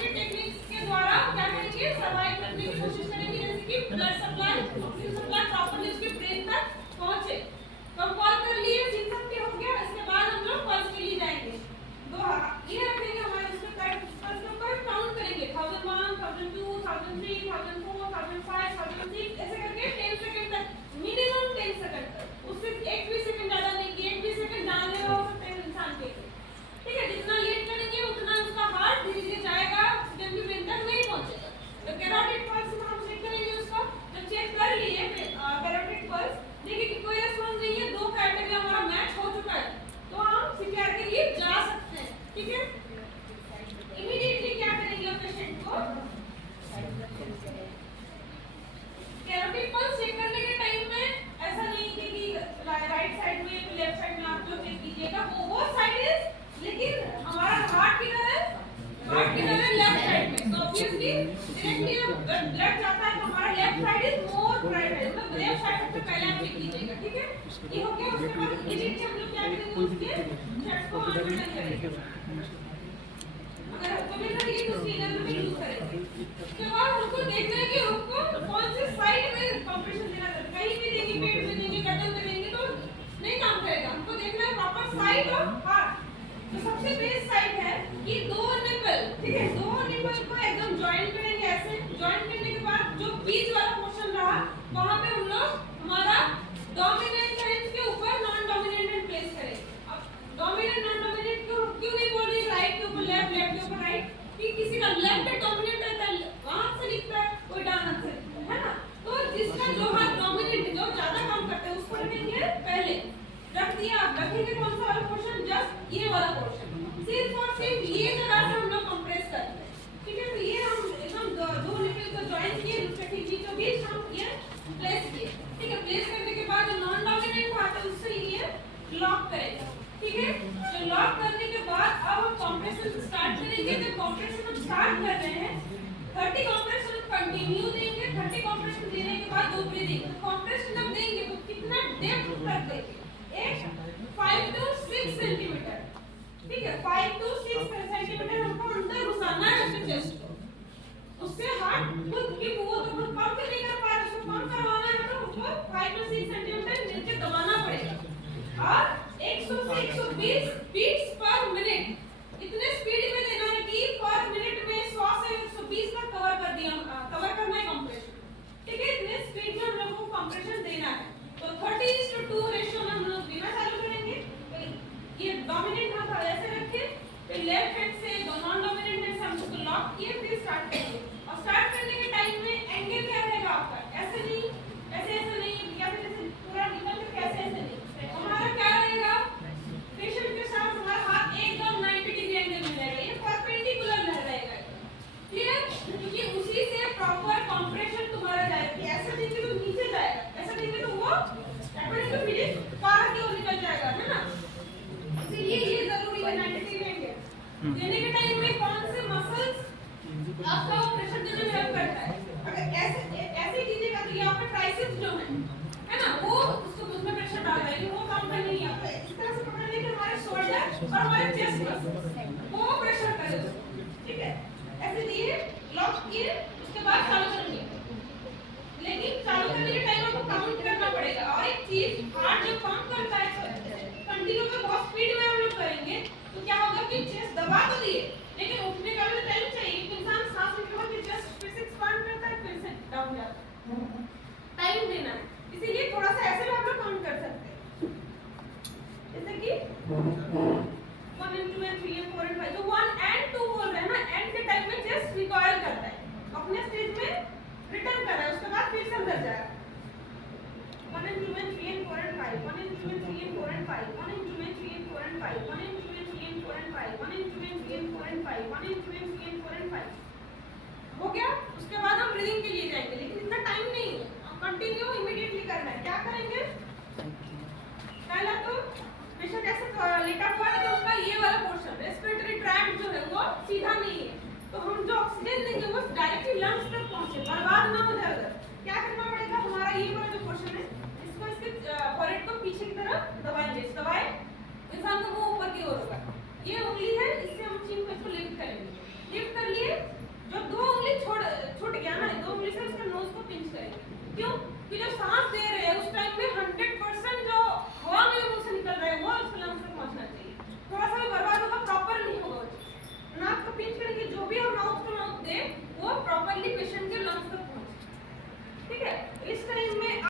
के टेक्निक्स के द्वारा क्या करेंगे, सर्वाइव करने की कोशिश करेंगे, जैसे कि blood supply, oxygen supply properly उसके ब्रेन तक पहुंचे। तो हम कॉल कर लिए, सिस्टम के हो गया। इसके बाद हम लोग पल्स के लिए जाएंगे। तो ये रखेंगे हमारे इसके ऊपर काउंट करेंगे 1001, 1002, 1003, 1004, 1005, 1006 ऐसे करके 10 सेकंड तक, मिनिमम 10 सेकंड तक। उससे एक भी सेकंड ज्यादा नहीं कि एक भी सेकंड जानलेवा हो सकते हैं इंसान के। ठीक है, जितना लेट करेंगे उतना उसका हार्ट धीरे धीरे जाएगा, ऑक्सीजन भी ब्रेन तक नहीं पहुंचेगा। तो कैरोटिड पल्स में हम चेक करेंगे उसका। जब चेक कर लिए कैरोटिड पल्स, देखिए कि कोई रेस्पॉन्स नहीं है, 2 क्राइटेरिया हमारा मैच हो चुका है, तो हम सीपीआर के लिए जा सकते हैं। ठीक है, इमीडिएटली क्या करेंगे पेशेंट को, कैरोटिड पल्स चेक करने के टाइम में ऐसा नहीं है कि राइट साइड में लेफ्ट साइड में आप लोग चेक कीजिएगा, वो साइड इज, लेकिन हमारा हार्ट किधर है, हार्ट किधर है, लेफ्ट साइड में। तो ऑब्वियसली डायरेक्टली ब्लड जाता है तो हमारा left side is more priority, मतलब लेफ्ट साइड पे पहले आप चेक कीजिएगा। ठीक है, ये हो गया। उसके बाद इमीडिएटली हम लोग क्या करेंगे, उसके शर्ट को अनबटन करेंगे, अगर कभी कभी तो स्टीनर में यूज करेंगे। उसके बाद हमको देखना है कि हमको कौन से साइड में कंप्रेशन देना है। कहीं भी देंगे, पेट में देंगे, गर्दन में देंगे तो नहीं काम करेगा। हमको देखना है प्रॉपर साइड ऑफ हार्ट। तो सबसे बेस्ट साइड है कि 2 निपल, ठीक है, 2 निपल को एकदम जॉइन करेंगे। ऐसे जॉइन करने के बाद जो बीच वाला पोर्शन रहा वहां पे हम लोग हमारा डोमिनेंट हैंड के ऊपर नॉन डोमिनेंट हैंड प्लेस करेंगे। अब डोमिनेंट नॉन डोमिनेंट क्यों नहीं बोल रही, राइट के ऊपर लेफ्ट, लेफ्ट के ऊपर राइट, कि किसी का लेफ्ट डोमिनेंट रहता है, वहां से लिखता है, कोई डाउन से लिखता है ना। तो जिसका जो हाथ डोमिनेंट, जो ज्यादा काम करता है उसको रखेंगे पहले। रख दिया, रखेंगे कौन सा वाला पोर्शन, जस्ट ये वाला पोर्शन, सिर्फ और सिर्फ ये जगह से हम लोग कंप्रेस करते हैं। ठीक है, तो ये हम एकदम 2 निपल को जॉइन किए, दूसरे के बीच हम ये प्लेस किए। ठीक है, प्लेस करने के बाद जो नॉन डोमिनेंट पार्ट है उससे ये लॉक करेंगे। ठीक है, तो लॉक करने के बाद अब हम कंप्रेशन स्टार्ट करेंगे। तो कंप्रेशन हम स्टार्ट कर रहे हैं, 30 कंप्रेशन कंटिन्यू देंगे। 30 कंप्रेशन देने के बाद 2 ब्रीदिंग। तो कंप्रेशन जब देंगे तो कितना डेप्थ तक देंगे, एक 5 to 6 सेंटीमीटर। ठीक है, 5 to 6 सेंटीमीटर हमको अंदर घुसाना है अपने चेस्ट को। उससे हार्ट खुद की वो तो खुद पंप नहीं कर पा रहा, उसको पंप करवाना है तो उसको 5 to 6 सेंटीमीटर नीचे दबाना पड़ेगा। और 100 से 120 बीट्स पर मिनट इतने स्पीड में देना है कि पर मिनट में 100 से 120 तक कवर करना है कंप्रेशन। ठीक है, इतने स्पीड में हम लोगों को कंप्रेशन देना है। तो 30:2 रेशियो में हम लोग देना चालू करेंगे। तो ये डोमिनेंट हाथ ऐसे रखे, फिर लेफ्ट हैंड से नॉन डोमिनेंट हैंड से हम उसको लॉक किए, फिर स्टार्ट करेंगे। और स्टार्ट करने के टाइम में एंगल क्या रहेगा आपका, ऐसे नहीं, ऐसे नहीं, या फिर ऐसे पूरा निकल के ऐसे नहीं, हमारा क्या रहेगा, पेशेंट के साथ हमारा हाथ एकदम 90 डिग्री एंगल में रहेगा, ये परपेंडिकुलर रहेगा। क्लियर, क्योंकि उसी से प्रॉपर कंप्रेशन तुम्हारा जाएगा। ऐसे देंगे तो नीचे जाएगा, ऐसे देंगे तो वो एपेंडिक्स के फिनिश बाहर की ओर निकल जाएगा, है ना। इसलिए ये जरूरी है 90 डिग्री एंगल देने के टाइम में कौन से मसल्स आपका प्रेशर देने में हेल्प करता है। अगर ऐसे कीजिएगा तो ये आपका ट्राइसेप्स जो है ना, वो उसको उसमें प्रेशर डाल रहा है, वो काम करने नहीं आता है। इस तरह से पकड़ने के हमारे शोल्डर और हमारे चेस्ट मसल वो प्रेशर करे उसको। ठीक है, ऐसे दिए, लॉक किए, उसके बाद चालू करेंगे। लेकिन चालू करने के टाइम आपको काउंट करना पड़ेगा। और एक चीज, हार्ट जब पंप करता है कंटिन्यू में बहुत स्पीड में हम लोग करेंगे तो क्या होगा कि चेस्ट दबा तो दिए, लेकिन उठने का भी टाइम चाहिए। इंसान सांस लेते वक्त चेस्ट फिर से एक्सपांड करता है, फिर से डाउन जाता है, टाइम देना है। इसीलिए थोड़ा सा ऐसे भी हम लोग काउंट कर सकते हैं, जैसे कि 1 and 2 and 3 and 4 and 5। तो 1 and 2 बोल रहे हैं ना, एंड के टाइम में चेस्ट रिकॉइल करता है, अपने स्टेज में रिटर्न कर रहा है, उसके बाद फिर से अंदर जाएगा। 1 and 2 and 3 and 4 and 5, 1 and 2 and 3 and 4 and 5, 1 and 2 and 3 and 4 and 5, 1 and 2 and 3 and 4 and 5, 1 and 2 and 3 and 4 and 5, 1 and 2 and 3 and 4 and 5 हो गया। उसके बाद हम ब्रीदिंग के लिए जाएंगे, लेकिन इतना टाइम नहीं है, कंटिन्यू इमीडिएटली करना है। क्या करेंगे, पहला तो पेशेंट ऐसे लेटा हुआ है तो उसका ये वाला पोर्शन रेस्पिरेटरी ट्रैक्ट जो है वो सीधा नहीं है, तो हम जो ऑक्सीजन देंगे वो डायरेक्टली लंग्स तक पहुंचे, बर्बाद ना हो जाए। क्या करना पड़ेगा, हमारा ये वाला जो पोर्शन है इसको इसके फॉरहेड को पीछे की तरफ दबाएंगे, दबाए इंसान का मुंह ऊपर की ओर होगा, ये उंगली